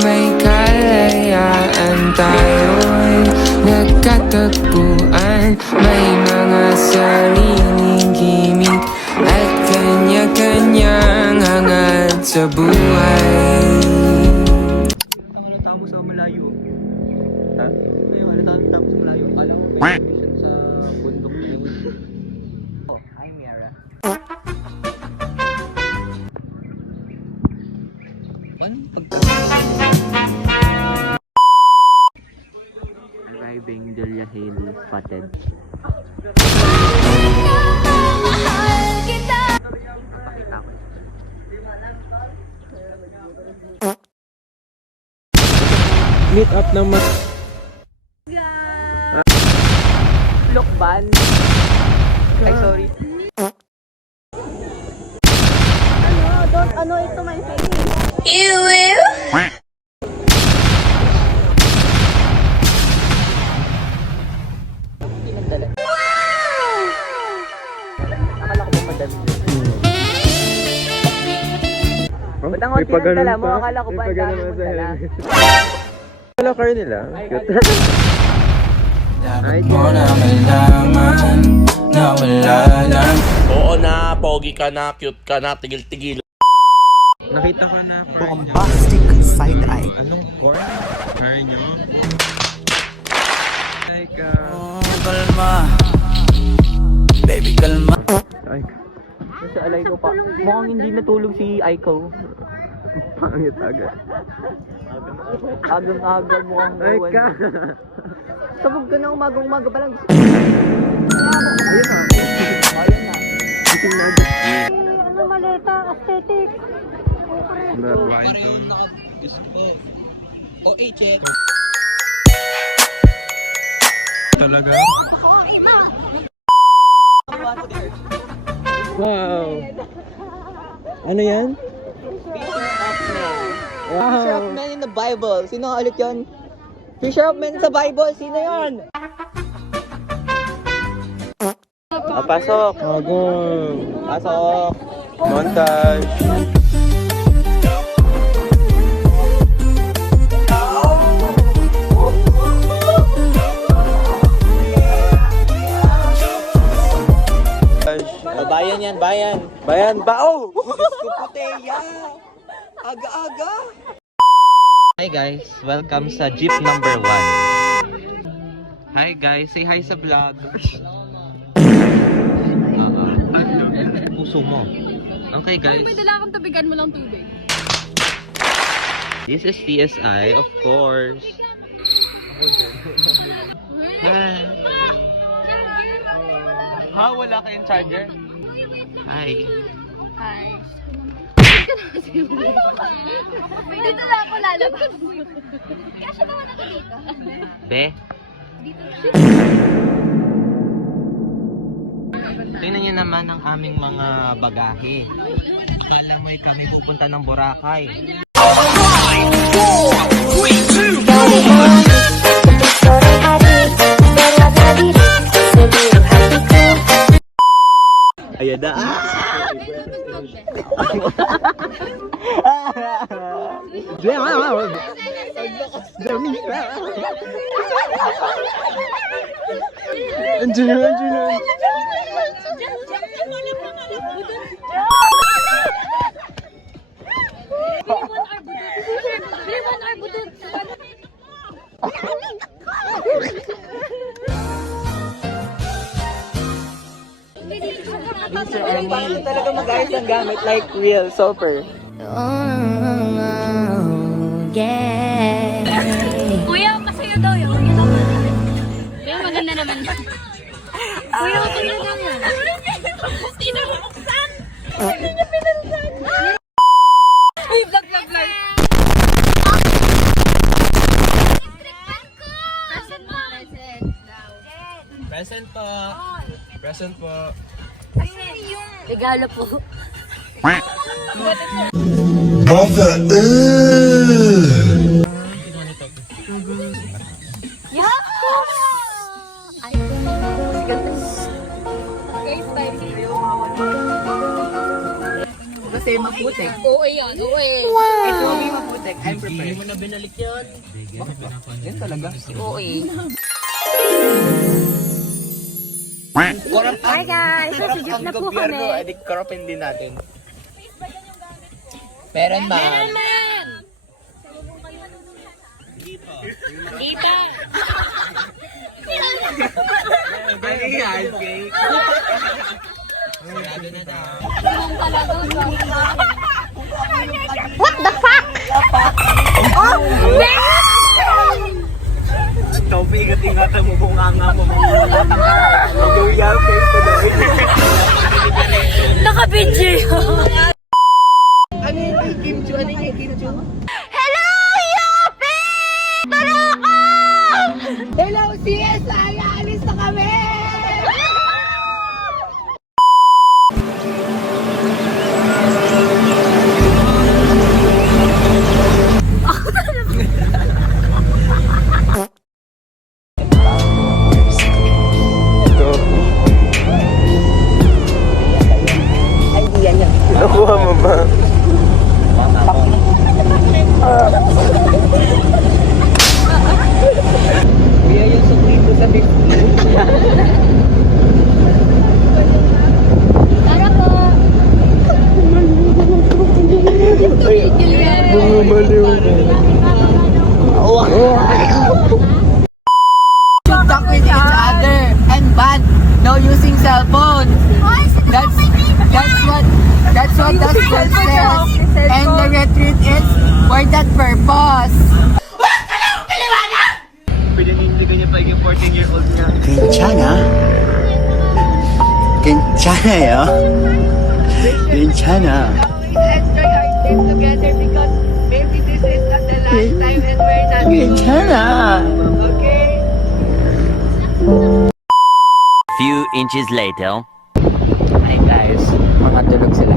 may kalayaan, tayo'y nagkatagpuan. May mga sariling gimmick at kanya-kanyang hangad sa buhay. Ano tao mo sa malayo? Ha? Ano tao mo sa malayo? Alam mo may mission sa bundok dito. Oh, hi Miara. Arriving Julia Haley spotted. Meet up ng Lokban. Ay, sorry. Ano ito my face? Pinagdala. Akala ko ba madami? Ba't ang konti ng dala mo? Akala ko ba ang dami mong dala? Wala car nila. Cute. Dapat mo na malaman na wala lang. Oo na, pogi ka na, cute ka na, tigil-tigil. Nakita ko na Bombastic side-eye. anong core? Car nyo? Like, Kalma, baby kalma. like, Sa alay ko pa. Mukhang hindi natulog si Aiko. pangit agad. Agang-aga mukhang Ay ewan. ka! Sabog ka na umagang-umaga pa lang. Ayun na. Ayun na. Iting na agad. Ano maleta? Aesthetic. Parehong Gusto ko. O, check. talaga. Wow! Ano yan? Fisher of men in the Bible. Sino nga ulit yun? Fisher of men sa Bible. Sino yun? Pasok. Go! Pasok. Montage! Bayan yan, bayan. Bayan ba? Oh! Puteya. Aga-aga. Hi guys, welcome sa jeep number 1. Hi guys, say hi sa vlog. Puso mo. Okay guys. May dala kang tabigan mo lang tubig. This is TSI, of course. Ha, wala kayong charger? Hi. Hi. Dito lang ako lalabas. Kasya naman ako dito. Be? Tingnan niyo naman ang aming mga bagahe. Akala mo'y kami pupunta ng Boracay. Ayan na. Andiyan na, andiyan na. Paano talaga mag-ayos ng gamit like real, super. Kuya, masaya daw yun. Kuya, maganda naman yun. Kuya, okay na daw yun. Sino buksan? Hindi niya pinansan. Uy, vlog. Present po. Present po. Regalo po. Mother, Yeah! Ay, guys, bye. kasi maputik. Oo yan, oo eh. Ito may maputik. I'm prepared. Hindi mo na binalik yun. Bakit ba? Yan talaga. Oo eh. Korap Hi guys, sa jeep na po kami. Adik korapin din natin. Meron ba? Meron! Dita! Ano yan, cake? What the fuck? Oh! Topi, ingat-ingatan mo kung nga mo. Mag-uya, face to the Naka-video! Ano yung kay Kim Chu? Ano yung kay Kim Chu? Hello, Yopi! Tara ako! Hello, CSI! Alis na kami! Nakuha mo ba? Kaya yung suklito sa biscuit. Tara po! Bumabaliw na. Talk with each other and ban no using cell phone. That's what the school says. And the retreat is for that purpose. Pinanindigan niya pa yung 14-year-old niya. 괜찮아. 괜찮아요. 괜찮아. Enjoy our time together because maybe this is not the last time and we're not 괜찮아. okay? Few inches later. Hi guys, mga tulog sila.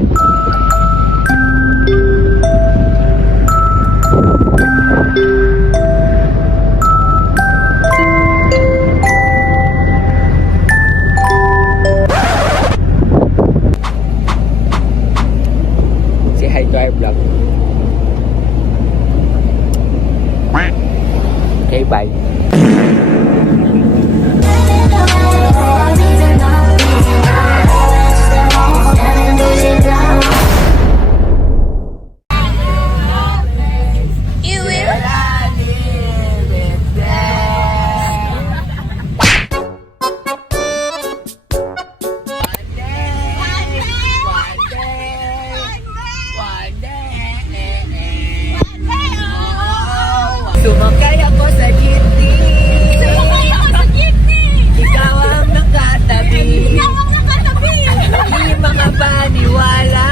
Say hi to our vlog. Okay, bye. You will... Sumakay ako sa jeepney. Ikaw ang nakatabi. Hindi makapaniwala.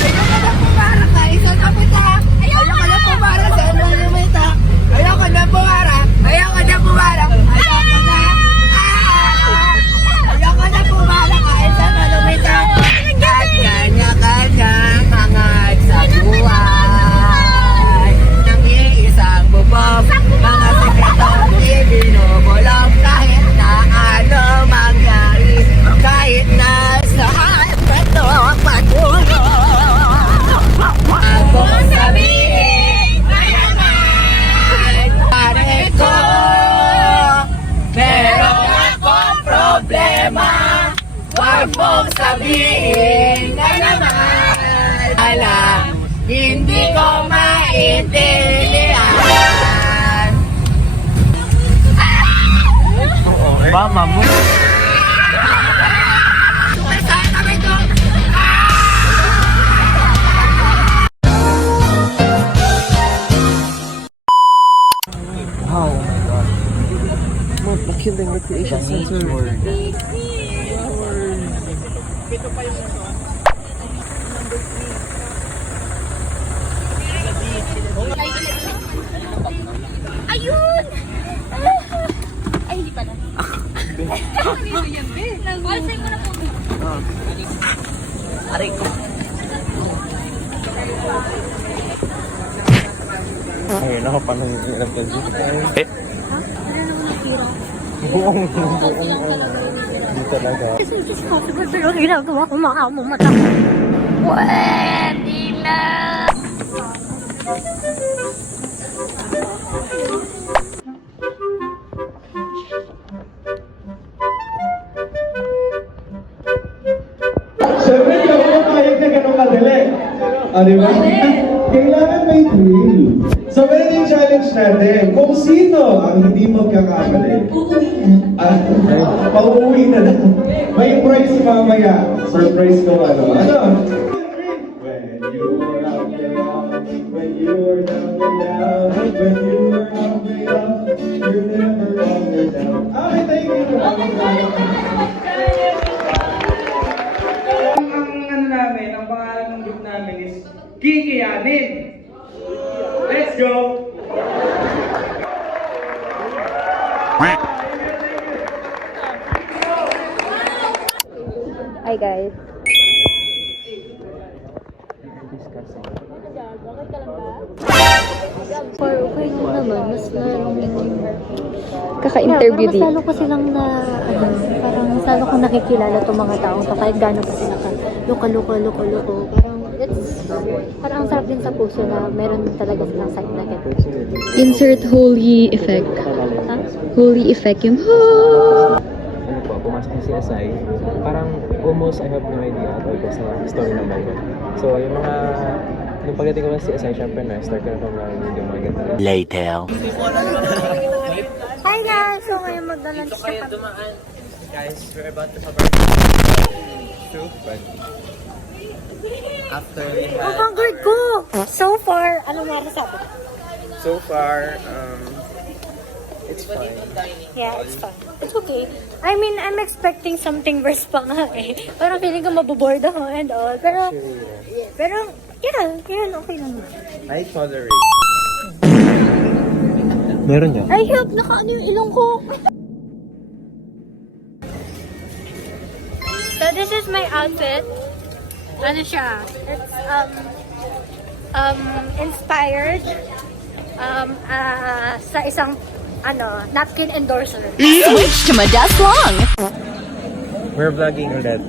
Ayoko na pumara ka, isang kaputa. Ayoko na pumara sa ulo ng mita. Ayoko na pumara. Ayoko na pumara. Ayoko na. Ayoko na pumara ka, isang kalumita. At kanya-kanyang hangad sa buhay. Nang iisang bubog, mga sekretong ibinubulong. Kahit na ano mangyari, kahit na saan ito patuloy. Akong sabihin, mayaman, pare ko. Meron akong problema, huwag mong sabihin na naman. Alam, hindi ko maintindihan. Mama mo. Saan kami doon? Wow, oh my god. What the killing recreation center. Ayun! Ay, hindi pala. Nag-walsay mo na po. Aray ko. Ayun, ako pa nang ilang Ha? kasi. Ano naman ang tira? Buong This is possible, pero ginagawa ko makamumata. Pwede na! Siyempre, hindi ako mapayag na gano'ng kadali. Di ba? Kailangan may thrill. So, meron yung challenge natin. Kung sino ang hindi magkakamali, pauuwi na lang. May prize mamaya. Surprise ko ano. When you were up and down, when you were down and down, when you were up and down, you're never up and down. Okay, thank you. Ang namin, ang pangalan ng group namin is Kikiyanin. Let's go! Hi guys. For okay lang naman, mas merong Kaka-interview din. Mas lalo ko silang na, parang mas lalo kong nakikilala itong mga taong to, kahit gano'n pa sila ka, loko. Parang ang sarap din sa puso na meron talaga silang side na ganito. Insert holy effect. Ha? Holy effect yung Ano po, pumasok ng CSI, parang almost I have no idea about sa story ng Bible. So yung mga, nung pagdating ko ng CSI, syempre na-start ko na pang narinig yung mga ganito. Later. Hi guys! So ngayon magda-lunch na kami. Guys, we're about to have our soup, but after we Ang had, hungry ko! So far, ano masasabi? so far, it's fine. Yeah, it's fun. It's okay. I mean, I'm expecting something worse pa nga eh. Parang feeling ko maboboard ako and all. Pero, yeah, okay lang. I tolerate. Meron niya? I hope nakaano yung ilong ko. So this is my outfit. Ano siya? It's inspired sa isang napkin endorser. Switch to Madas Long. We're vlogging ulit.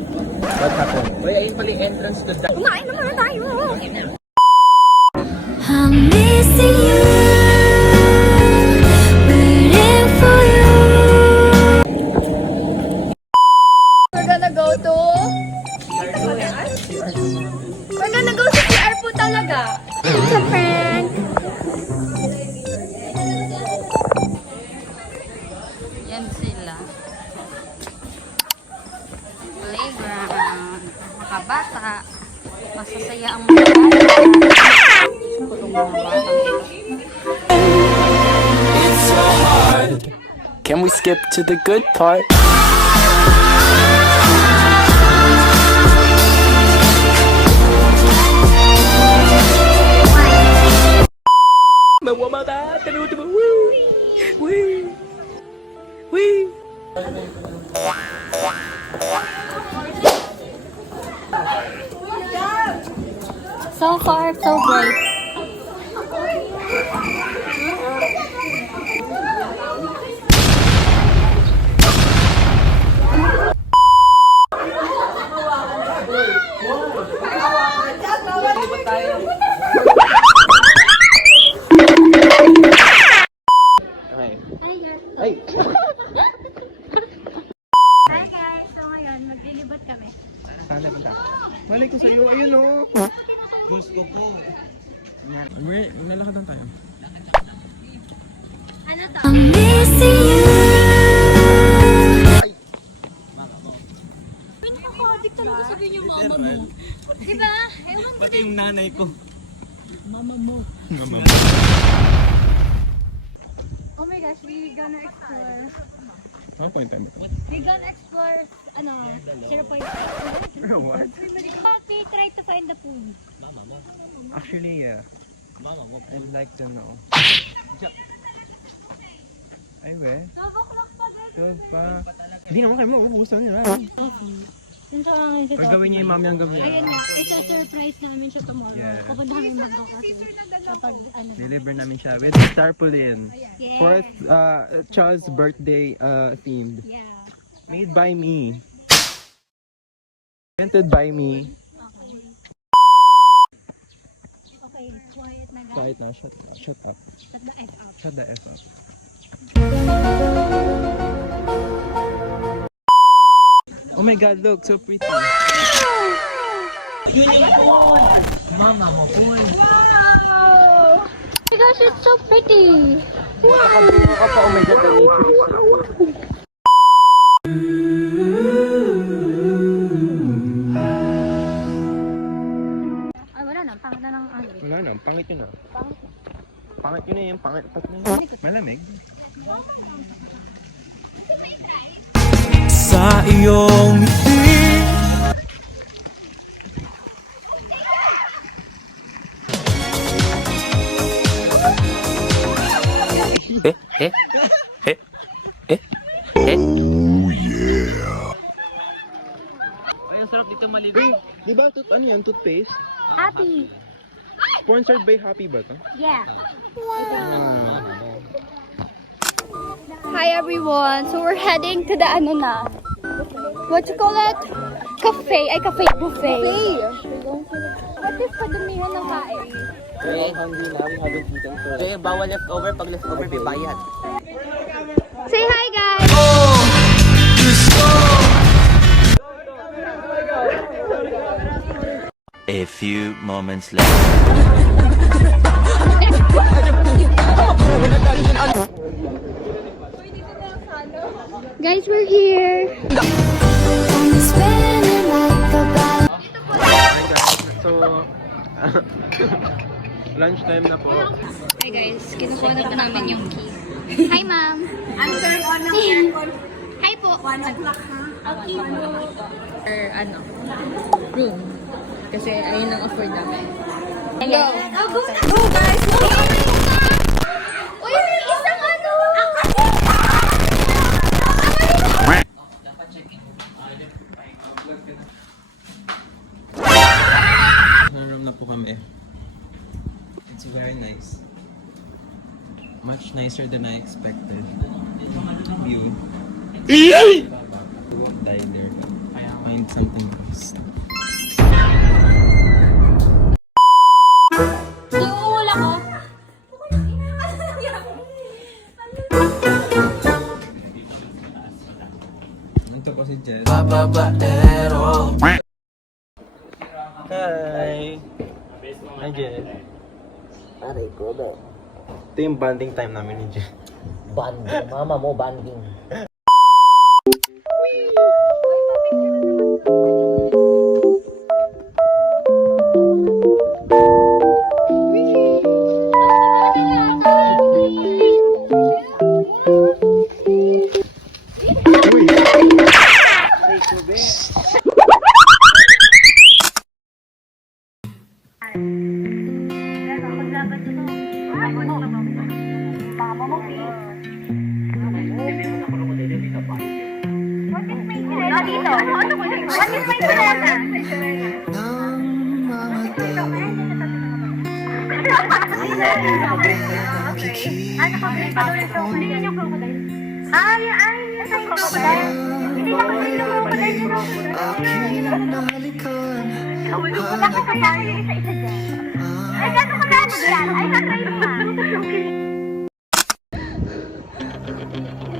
What happened? Wait, ayun pala yung entrance to the... Kumain naman tayo. I'm missing you. Waiting for you. We're gonna go to CR po talaga. It's a prank. Yan sila. Playground. Mga bata. Masasaya ang mga bata. Kulong mga batang ito. Can we skip to the good part? So far, so great. Hi guys, so ngayon maglilibot kami. Sana ba ta? Malay ko sa'yo, ayun o. Gusto ko. Nalakad lang tayo. Ano to? I'm missing you. Pinaka-addict talaga sabihin yung mama mo. Diba? Ewan ko. Pati yung nanay ko. Mama mo. Mama mo. Oh my gosh, we gonna explore. Ano point time ba ito? We gonna explore, 0.5. What? But we try to find the pool. Actually, yeah. I'd like to know. Ay, we. 12 o'clock pa din. 12 pa. Hindi naman kayo mauubusan nila. Yun sa mga ito. Pag gawin niyo yung mami ang gawin. Ayun nga, isa-surprise namin siya tomorrow. Yeah. Pupunta kami Mango kasi. Kapag Deliver namin siya with tarpaulin. Yeah. For Charles' birthday themed. Yeah. Made by me. Presented by me. Okay, quiet na guys. Quiet now, shut up. Shut the F up. Shut the F up. Oh my god, look, so pretty. Wow! Oh my gosh, it's so pretty. Oh my god, the nature is so Ay, wala na. Pangit na ng ano. Wala na, pangit yun na. Pangit yun na yung pangit. Malamig. Sa iyong ngiti. Ay, ang sarap dito maligo. Di ba, ano yan, toothpaste? Happy. Sponsored by Happy ba to? Yeah. Hi everyone. So we're heading to the ano na. What you call it? Cafe. Ay, cafe buffet. What is padamihan ng kain? Hey, hungry na. We haven't eaten for Jay, bawal leftover. Pag leftover, may bayad. Say hi guys. A few moments later. Guys, we're here. So, lunchtime na po. Hi guys, kinukuha na po namin yung key. Hi ma'am. I'm turn on ng aircon. Hi po. 1 o'clock ha? Okay po. Or ano, room. Kasi ayun ang afford namin. Hello. Oh, go na. Go guys. Uy, may isang ano. Room na po kami. It's very nice. Much nicer than I expected. View. Die there. Find something else. Iuula ko. Ito po si Jess. Hi. Hi, Jess. Aray ko ba? Ito yung bonding time namin ni Jess. Banding. Mama mo, banding.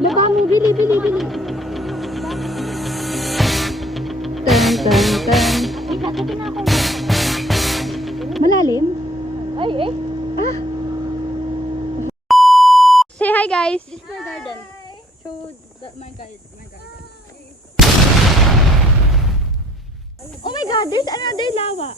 Madami, bili. Tan. Malalim? Ay, eh. Ah. Say hi, guys. This is my garden. Show my garden. Oh my God, there's another lava.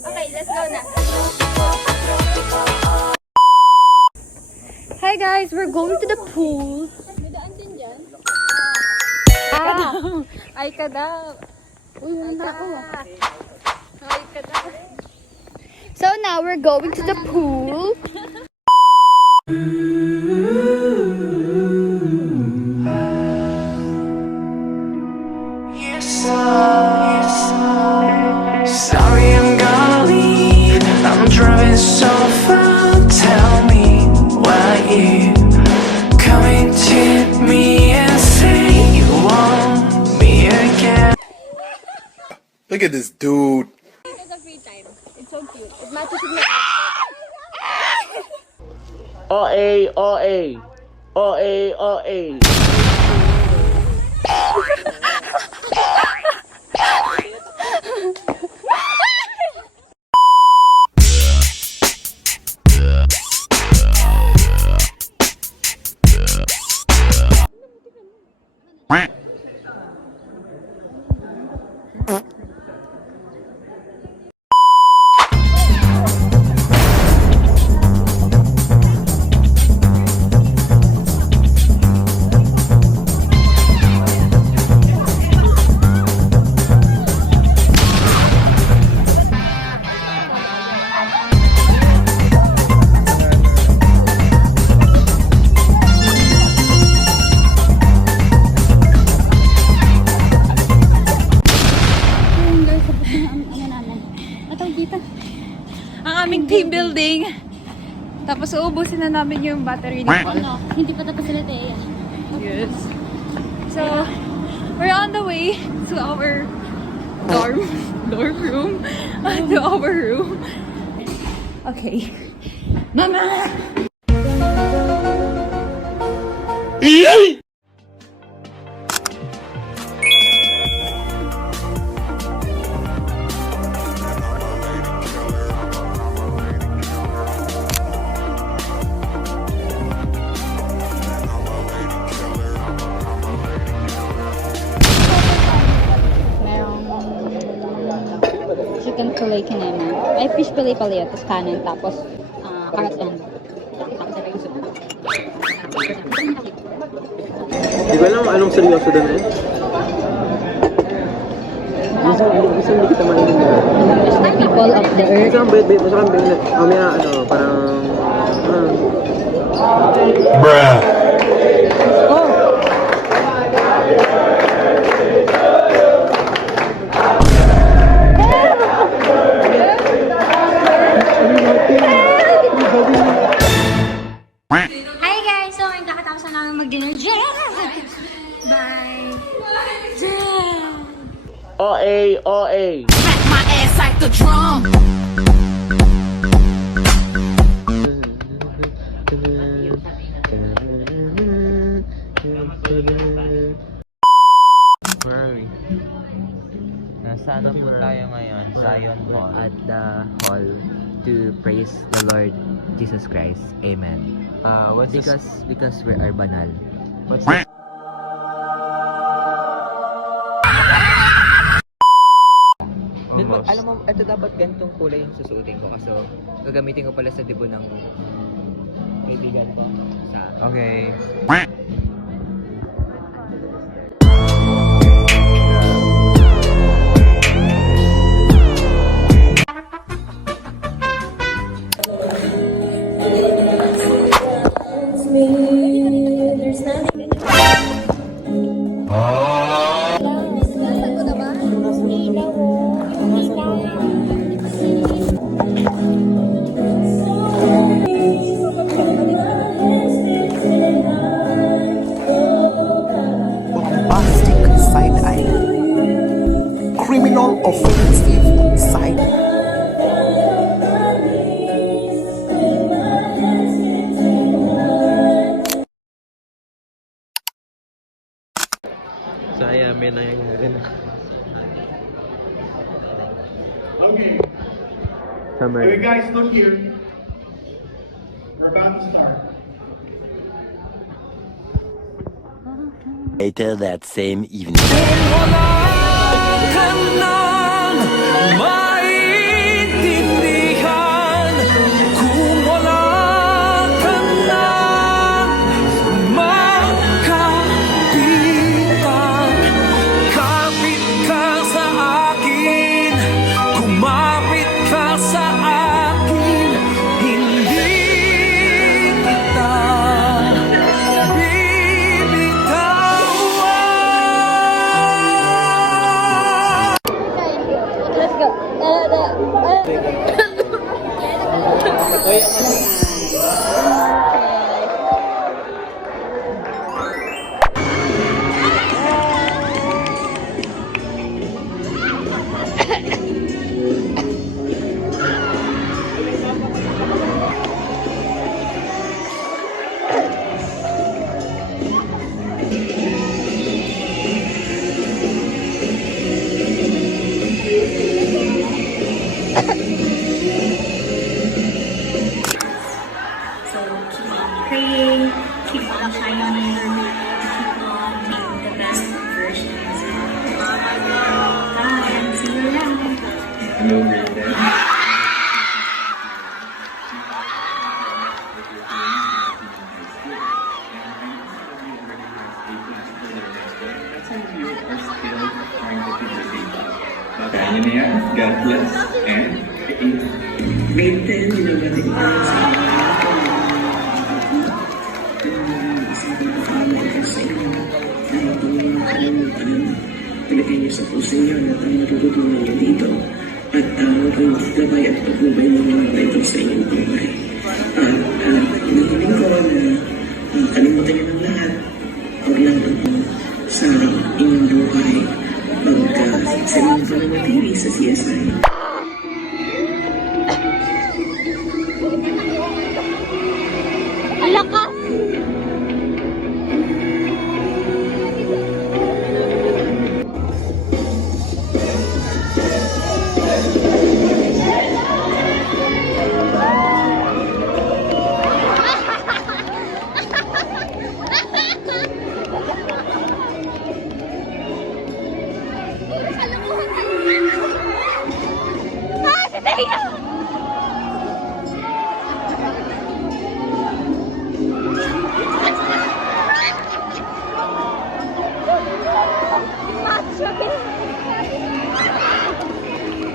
Okay, let's go na. Hi guys, we're going to the pool. May daan din dyan? Ay ka daw. Uy, wala ako. Ay ka daw. So now we're going to the pool. Sorry, I'm gonna leave. I'm driving so far. Tell me why you coming to me and say you want me again. Look at this dude. It's a free time. It's so cute. It matches with my OA, OA. OA, OA. Ang aming team building. Tapos uubusin na namin yung battery dito. ano. Hindi pa tapos sila Thea. Yes. So, we're on the way to our dorm room. To our room. Okay. Mama! Chicken fillet kinema. Ay, fish fillet pala yun. Tapos kanin. Tapos, carrot and tapos ito yung soup. Di ko alam anong seryoso doon eh. Minsan hindi kita maintindihan. Just the people of the earth. Minsan bait-bait mo sa kambing na, mamaya parang, Hi guys! So, ngayon kakatapos na namin mag-dinner. Bye! OA, OA. My ass like the drum. Where are we? Nasa ano po tayo ngayon? Zion Hall. At the hall to praise the Lord Jesus Christ. Amen. what's this? Because we are banal. What's this? Alam mo, ito dapat ganitong kulay yung susuotin ko. Kaso, gagamitin ko pala sa debo ng kaibigan ko. Okay. Bombastic side-eye. Criminal offensive side. So ayan, may nangyayari na. Okay. Summer. Okay, guys, look here. We're about to start. Later that same evening. So keep on praying, keep on shining your light, keep on being the best version of yourself. Bye, see you around. Hello, Brandon. Kaya niya yan, God bless, and Grade 10, binabati ko tayo sa isang pagpapalala sa inyo dahil ito yung mga kalimutan talagay niyo sa puso niyo na ang natututunan niyo dito at huwag kayong magkagabay at pagkubay ng mga ito sa inyong buhay. At hinihiling ko na kalimutan niyo ng lahat huwag lang ito sa inyong buhay pagka sa inyong pananatili sa CSI. Ang lakas! Ah, si Taya!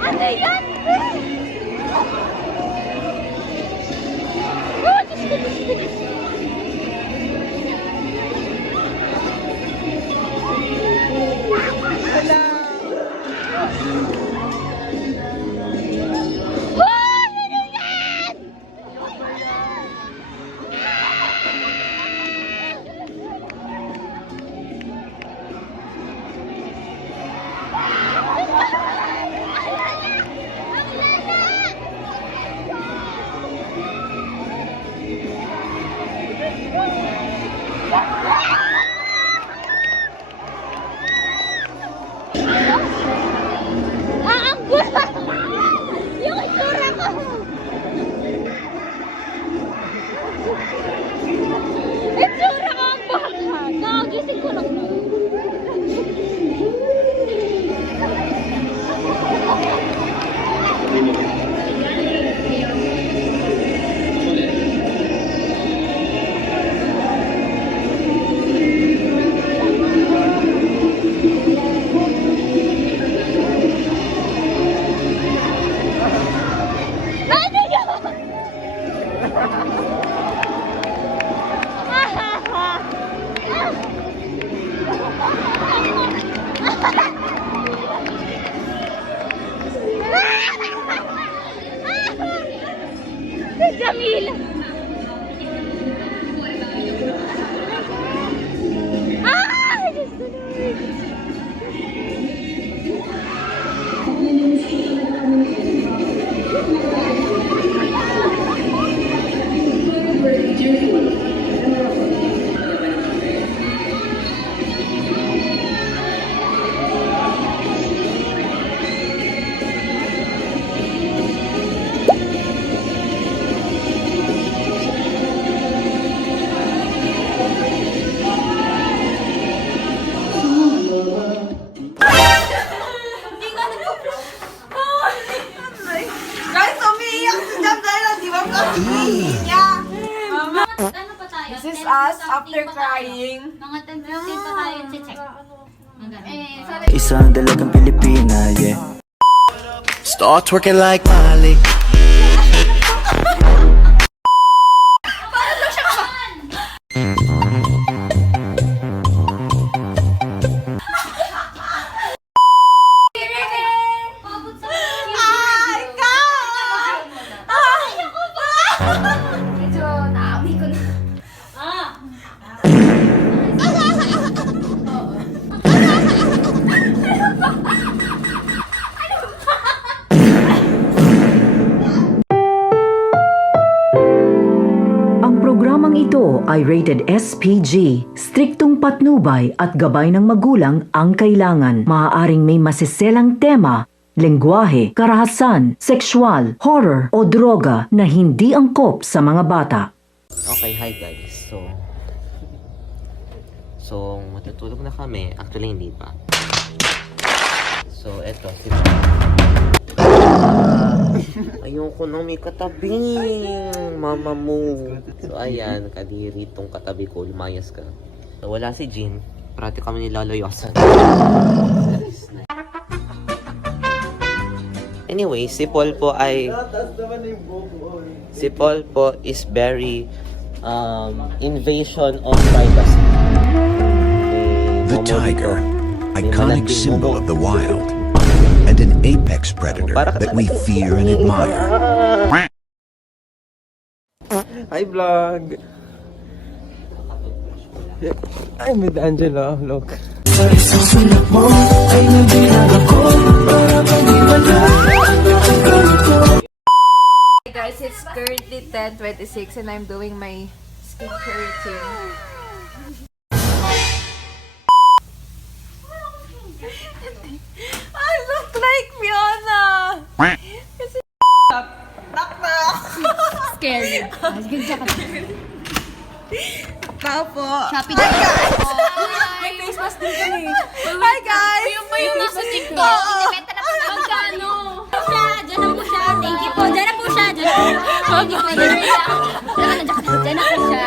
Ano yan? Oh, Diyos ko, Diyos ko, Diyos ko. Oh, ano yan? Ang gulo! Yung itsura ko! Itsura ko ang baka! Nakagising ko lang na. Ano yun? Si Jamila. Ah! Diyos ko naman. Guys, umiiyak si Jam dahil di ba niya? Ano pa tayo? This is 10 us something after pa tayo. crying. Mga 10-15 pa tayo check. Isang dalagang Pilipina, yeah. Start twerking like Miley. Pabot sa Ay, God! ay rated SPG. Striktong patnubay at gabay ng magulang ang kailangan. Maaaring may masiselang tema, lengguwahe, karahasan, sexual, horror o droga na hindi angkop sa mga bata. Okay, hi guys. So matutulog na kami. Actually, hindi pa. So, eto. Ayoko nang may katabi. Mama mo. So, ayan. Kadiri tong katabi ko. Lumayas ka. So, wala si Jean. Parati kami nilalayosan. Anyway, si Paul po ay... Si Paul po is very... invasion of privacy. The tiger, iconic symbol of the wild, and an apex predator that we fear and admire. Hi, vlog! I'm with Angela. Look. Hey guys, it's currently 10:26 and I'm doing my skincare routine. I look like Fiona! Kasi Scary. Ganda ka. Tapo. Shopee Hi na. guys! May face mask din kami. Hi guys! Yung ba yung nasa TikTok? Inibenta na po na magkano? Diyan na po siya. Thank you po. Diyan na po siya. Diyan na po. Thank you po. Diyan na po siya. Diyan na po siya. Diyan na po siya.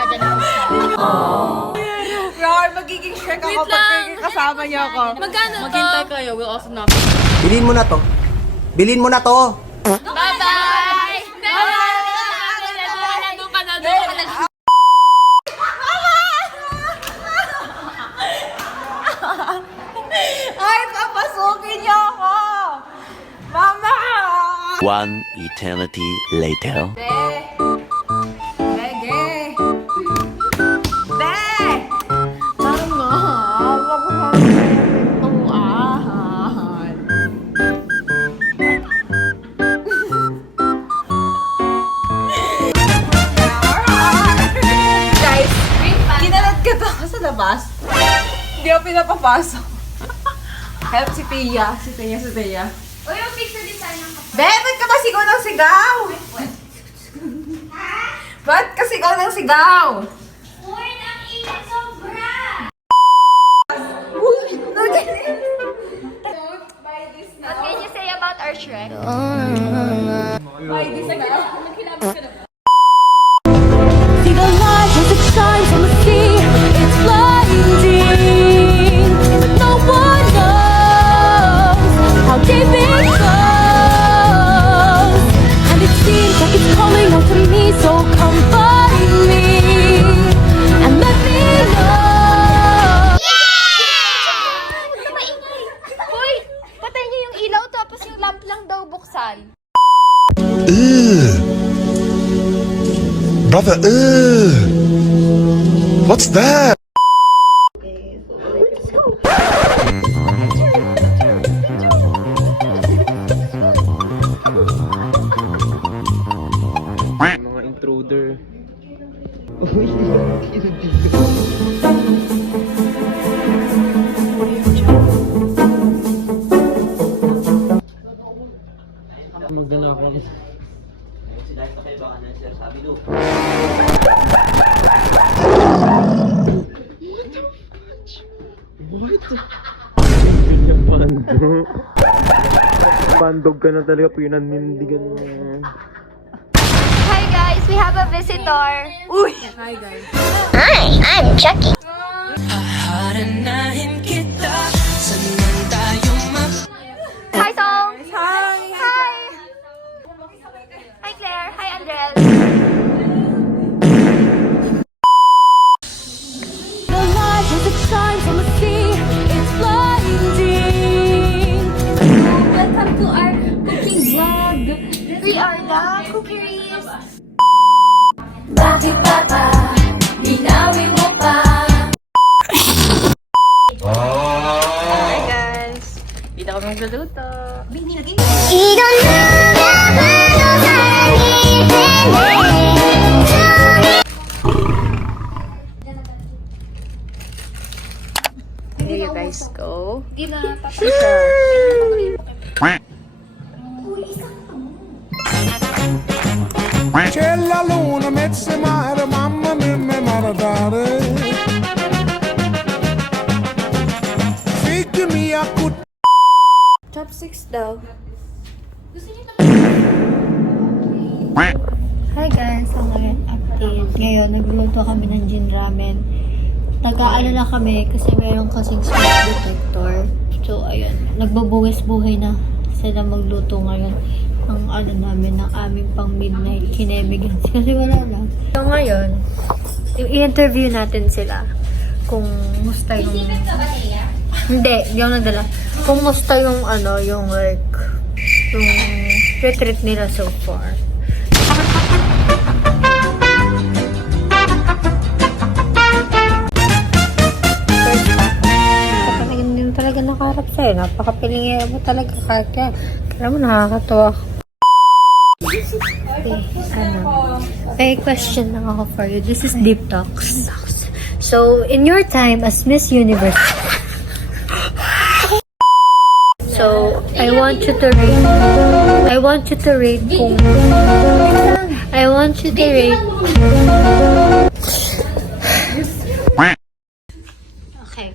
Rar, magiging Shrek ako pag kasama niyo ako. Magkano to? Maghintay kayo, we'll also not. Bilhin mo na to. Bilhin mo na to. Bye-bye! Bye-bye! Doon ka na. Ay, papasukin niyo ako! Mama! One eternity later. Bege! Be! Mama! Wag mo ang ahan. Guys, kinalat ka ba ako sa labas? Hindi ako pinapapasok. Help si Tia. Si Tia. O yung picture design ng kapatid. Be, ba't ka ba sigaw ng sigaw? Ba't ka sigaw ng sigaw? Uy, nang init sobra! What can you say about our Shrek? Buy this na. Magkilabot ka na ba? See the light as it shines on the sea. It's blinding, but no one knows how deep it goes. And it seems like it's calling out to me, so come find me and let me know. Hoy, patay niyo yung ilaw tapos yung lamp lang daw buksan. Brother, what's that? Mga intruder. Magana ako. Sila ito kayo baka na sir sabi do. What? Yung bandog. Bandog ka na talaga, pinanindigan mo. Hi guys, we have a visitor. Uy! Hi guys. Hi Song. Hi! Hi. Hi Claire. Hi Andrel. The light as it shines on the sea. It's blinding. Welcome to our cooking vlog. We are the Cookeries. Bakit ba ba? Binawi mo pa. Hi guys! Dito ako magluluto. Let's go. Di na, C'è la luna, mezza mare, mamma mia, mi maradare. Figure me a good. Chopsticks daw. Hi guys, so ngayon update. Ngayon, nagluluto kami ng gin ramen. Nag-aalala kami kasi meron kasing smoke detector. So, ayun, nagbabuwis-buhay na sila magluto ngayon. Ang ano namin, ng aming pang midnight kinemigan. Kasi wala lang. So, ngayon, i-interview natin sila kung musta yung... Hindi ako nadala. Kung musta yung ano, yung like, yung retreat nila so far. Hindi mo talaga nakaharap sa'yo. Napakapiling mo talaga kaya. Kaya mo nakakatawa. Okay, may question lang ako for you. This is Deep Talks. So, in your time as Miss Universe, so, I want you to rate kung... Okay.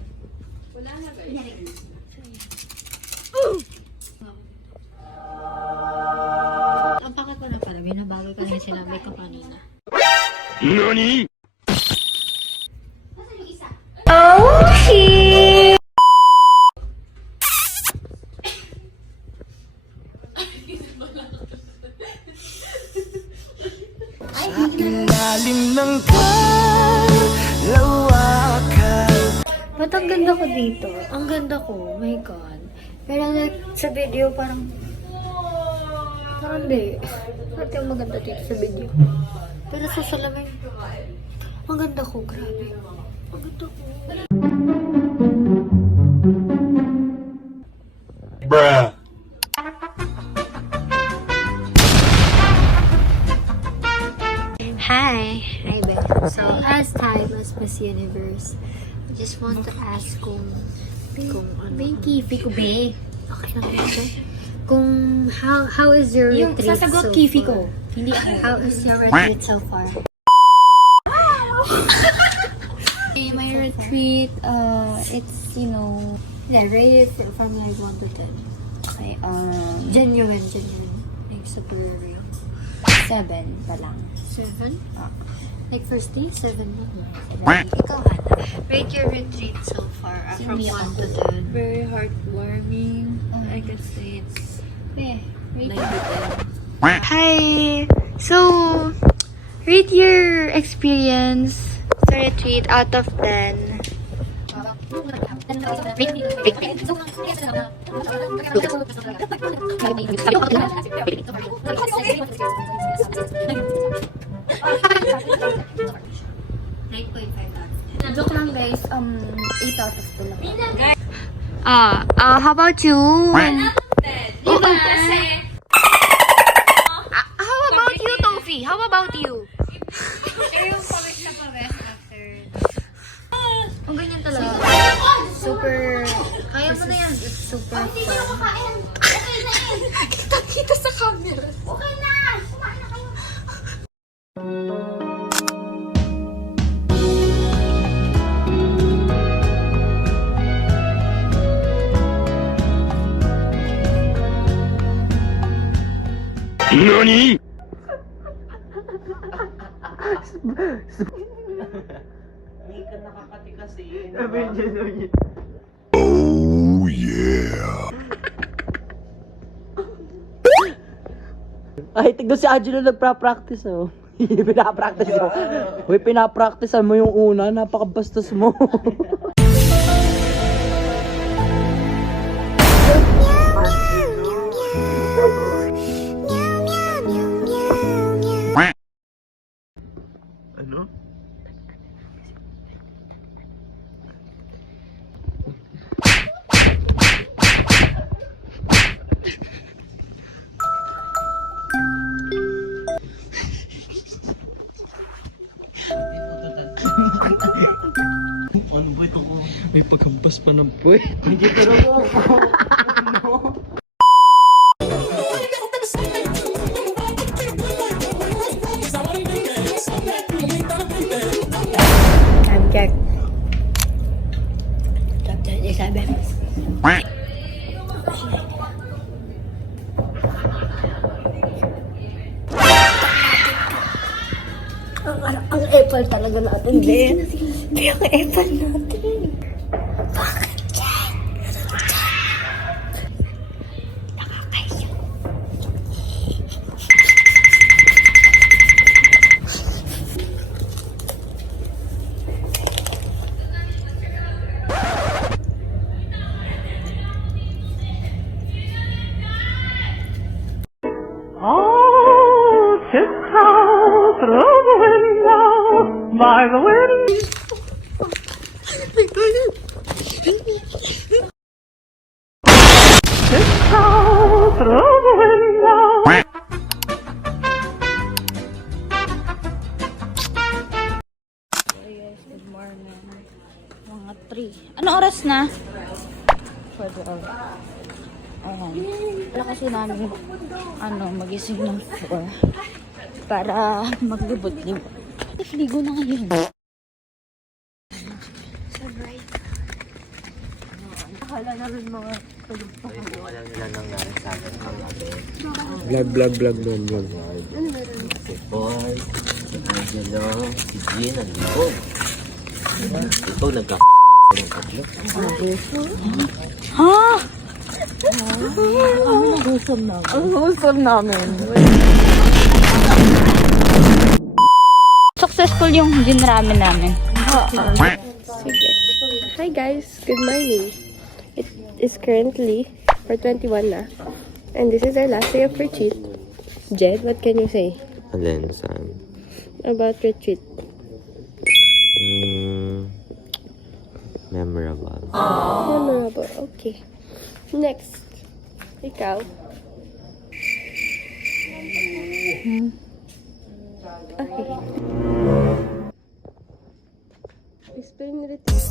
Ang pakat ko na pala, binabago ka na yung sinabi ko kanina. NANI?! Okay! Lalim ng kalawakan. Ba't ang ganda ko dito? Ang ganda ko, my God. Pero like, sa video parang di. Parang yung maganda dito sa video. Pero sa salamin, ang ganda ko, grabe. Ang ganda ko. Bruh. Hi, Beth. So, as time as Miss Universe, I just want to ask kung ano. Kifi ko, be. Okay lang ito. Kung how is your Yung retreat sasagot, so Kifi far? ko. Hindi ako. How is your retreat so far? My retreat, it's, you know, Yeah, rate it from like 1 to 10. okay, Genuine. Like super real. 7 pa lang. 7? Ah. Like first day, 7 na. Ikaw, Hannah. Rate your retreat so far from 1 to 10. Very heartwarming. I could say it's 9 to 10. Hi! So, rate your experience sa retreat out of 10. Joke lang guys, 8 out of 10 lang. How about you? How about you, Tofi? How about you? Ang ganyan talaga. Super, kaya mo na yan. It's super fun. Kita sa camera. Okay na! Kumain na kayo. NANI?! Hindi ka nakakati kasi. Oh, yeah. Ay, tignan si Angelo nagpa-practice, oh. Pinapractice mo. Uy, pinapractice mo yung una. Napakabastos mo. Ano? Ano ba ito? may paghampas pa ng puwet. Hindi pero Time check. Top 37. Ang apple talaga natin, Ben. Ang apple natin. Bakit yan? Nakakayo. Good morning. Mga 3. Ano oras na? 12. Ayan. Wala kasi namin magising ng 4 para maglibot-libot. Ligo na ngayon. So bright. Akala na rin mga Wala nila nangyari sa akin. Vlog. Si Paul, si Angelo, si Jean, nandito. Ito, ng tatlo. Ha? Ang wholesome namin. Successful yung gin ramen namin. Hi guys, good morning. It is currently 4:21 na. And this is our last day of retreat. Jed, what can you say Alin, saan? about retreat? Memorable. Memorable. Okay. Next. Ikaw. Okay. Explain retreat.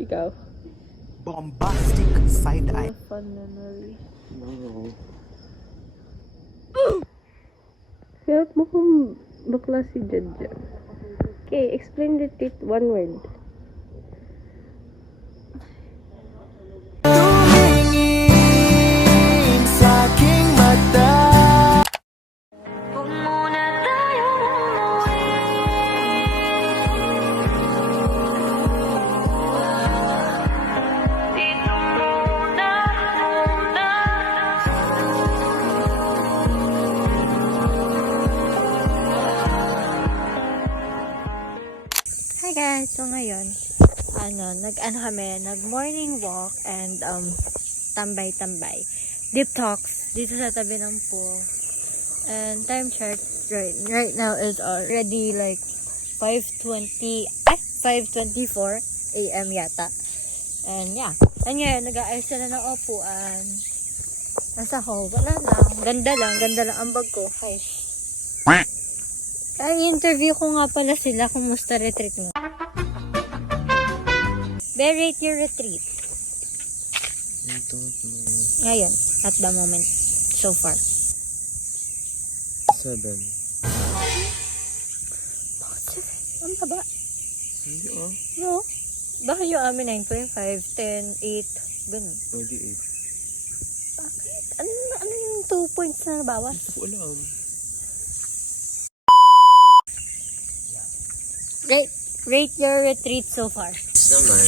Ikaw. Bombastic side eye. Fun memory. Help mo kung bakla si Jed dyan. Okay, explain retreat one word. Hi guys! So ngayon, nag-morning walk and tambay-tambay. Deep talks dito sa tabi ng pool. And time check right now is already like 5:24 AM yata. And yeah. And ngayon, nag-aayos na ng upuan. Nasa hall. Wala lang. Ganda lang ang bag ko. Ay, interview ko nga pala sila. Kumusta retreat mo? Rate your retreat. I don't know. Ngayon, at the moment. So far. 7. Bakit 7? Ang baba. Hindi No? Baka yung amin 9.5, 10, 8, ganun. Hindi 8. Bakit? Ano yung 2 points na nabawas? Hindi ko alam. Rate your retreat so far. Naman,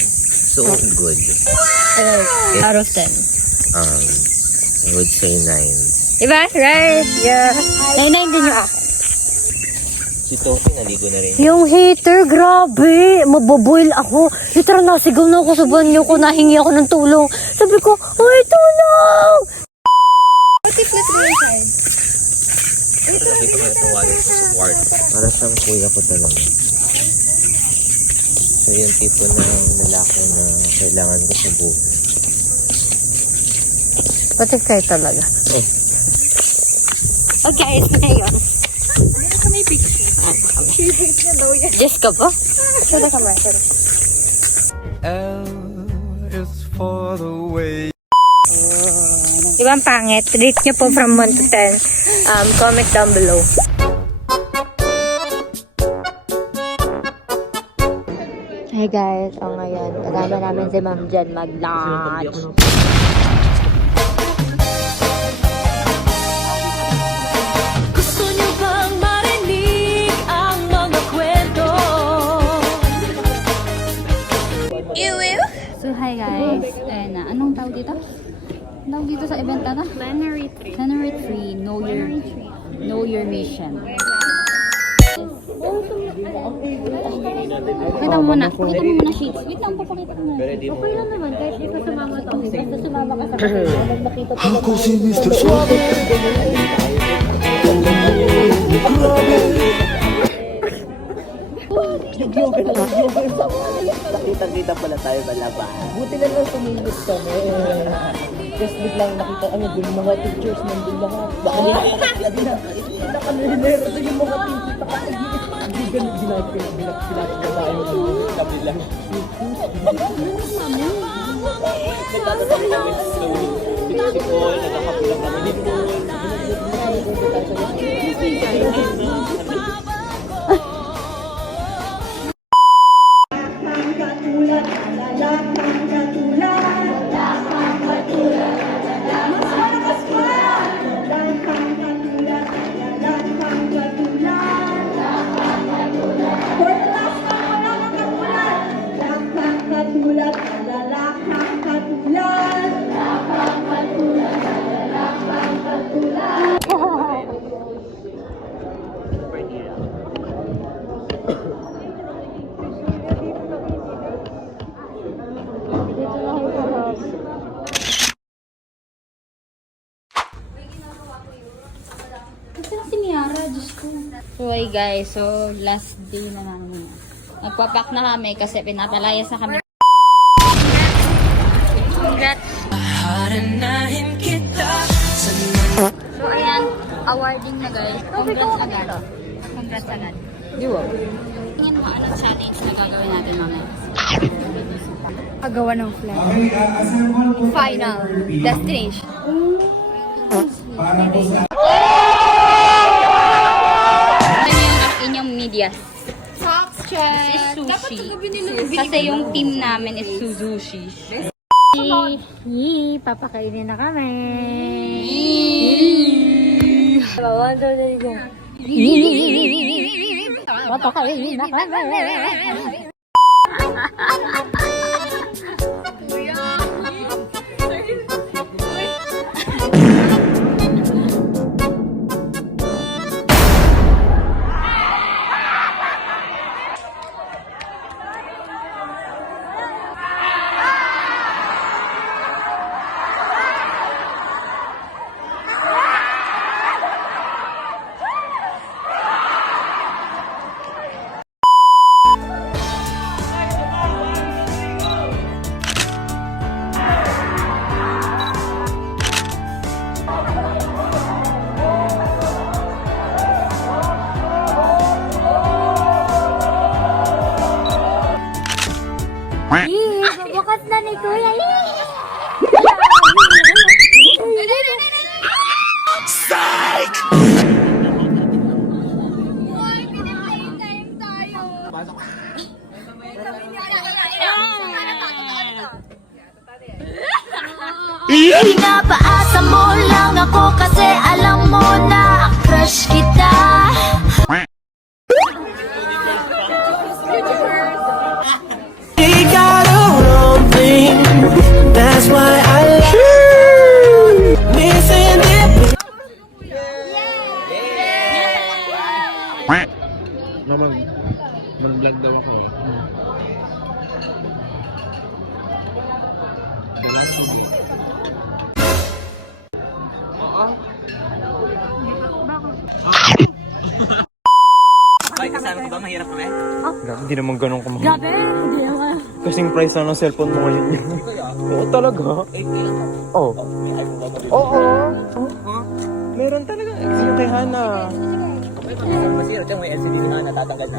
so good. Out of 10. I would say 9. Diba? Right? Yeah. 9 din yung akin. Si Tofi naligo na rin. Yung hater, grabe. Maboboil ako. Literal nasigaw na ako sa banyo ko. Nahingi ako ng tulong. Sabi ko, ay, tulong! What if let's go inside? Nakita ko itong wallet ko sa kwarto. Para siyang kuya ko talaga. So yung tipo ng lalaki na kailangan ko sa buhay. Pati kayo talaga. Okay, ngayon. May picture. Yes ka ba? Show the camera. L is for the way. Ibang pangit. Rate nyo po from 1 to 10. Comment down below. Hey guys, ngayon, kasama namin si Ma'am Jen mag-lunch. Gusto niyo bang marinig ang mga kwento? So, hi guys. Ayan na. Anong tawag dito? Anong tawag dito sa event na to? Plenary 3. Know your mission. Pakita mo muna. Sheets. Wait lang, papakita mo na. Okay lang naman. Kahit di pa sumama to. Basta sumama ka sa kanila. Nakita ko Ako si Mr. Soto. Nakita-kita pala tayo sa labas. Buti na lang sumingit kami. Just biglang nakita kami yung mga teachers nandun lahat. Baka nakalinero sa yung mga teachers. Hindi ganun ginagawa yung kami lang. Nagtatatapos namin slowly. Si Paul, nagkakapulang kami ni Paul. So, hey guys. So, last day na namin. Magpapak na kami kasi pinapalayas na kami. Congrats! So, ayan. Awarding na guys. Congrats agad. Congrats agad. Tingnan mo anong challenge na gagawin natin mamaya. Paggawa ng flag. Final destination. Inyong medias. Socks, check. Sushi. Kasi yung team namin is Suzushi. Papakainin na kami. Wonder na yun. Papakainin na kami. Bukas na ni Kuya. Psych! Pinapaasa mo lang ako kasi alam mo na crush kita. He got a wrong thing. That's why I love you. Missing it. Mag-vlog daw ako eh. The last video. Ay, kasama ko ba? Mahirap kami? Hindi naman ganun kamahal. Grabe, hindi naman. kasing price lang ng cellphone mo ngayon. Oo, talaga? Oo. Oo. Meron talaga. Yung kay Hana. Masira siya, may LCD na natatanggal na.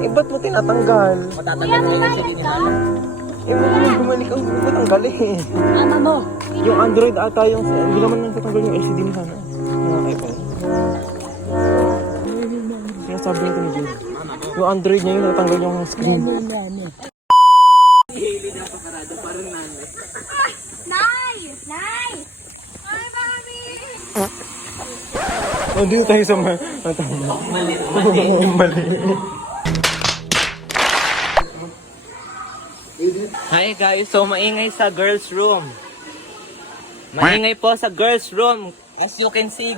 Eh, ba't mo tinatanggal? Matatanggal na yung LCD ni Hana. Eh, bumalik ang matanggal eh. Ama mo. Yung Android ata yung, hindi naman natatanggal yung LCD ni Hana. Yung iPhone. Sinasabi nito ni Jun. Yung Android niya yung natatanggal yung screen. Nice! Nice! Hi, Mami! Oh, dito tayo sa mali. Hi guys, so maingay sa girls room. Maingay po sa girls room. As you can see.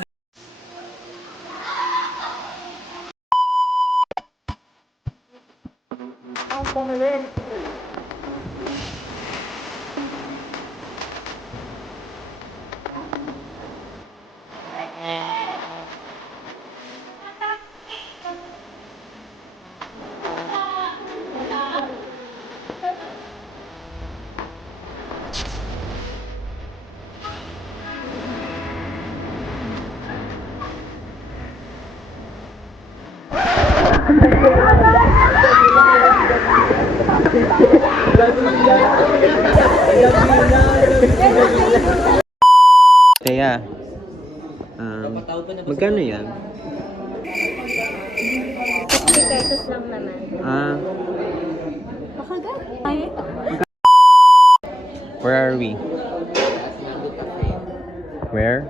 Kaya, magkano yan? 50 pesos lang naman. Ah, Ay, where are we? Where?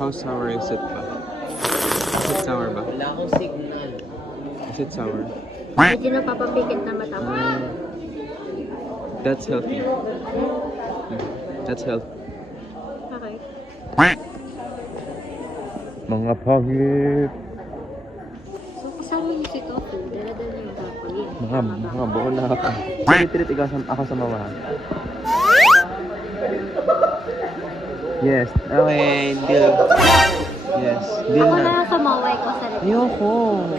How sour is it pa? Is it sour ba? Wala akong signal. Is it sour? medyo napapapikit na mata mo. That's healthy. That's healthy. Okay. Mga pangit. So, kasama niyo si Tofu. Dala-dala niyo yung tapon. Mga buo na ako. Sige, Trit, ikaw ako sa mama. Yes. Okay, deal. Yes, deal Ako na. na sa maway ko sa rin. Ayoko.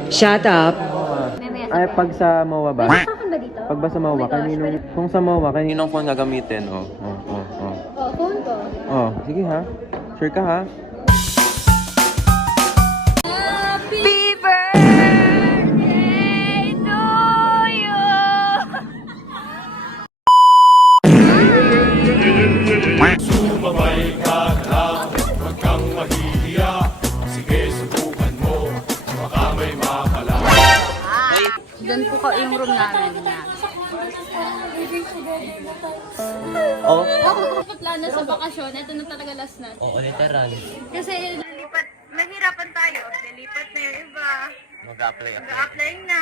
Shut up! Mamaya Ay, pag sa MOA ba? sa akin ba dito? Pag ba sa MOA, kaninong, kung sa MOA, kaninong phone gagamitin? Oh. Oh, phone ko. Oh, sige ha. Sure ka ha? Happy birthday to you! Sumabay ka na, huwag kang mahihiya. Sige, subukan mo, baka may makala. Doon po ka yung room namin na. Oh, Plano sa bakasyon, ito na talaga last na. Oo, literal. Kasi Lipat, mahirapan tayo. Nilipat na yung iba. Mag-apply ako. Apply na.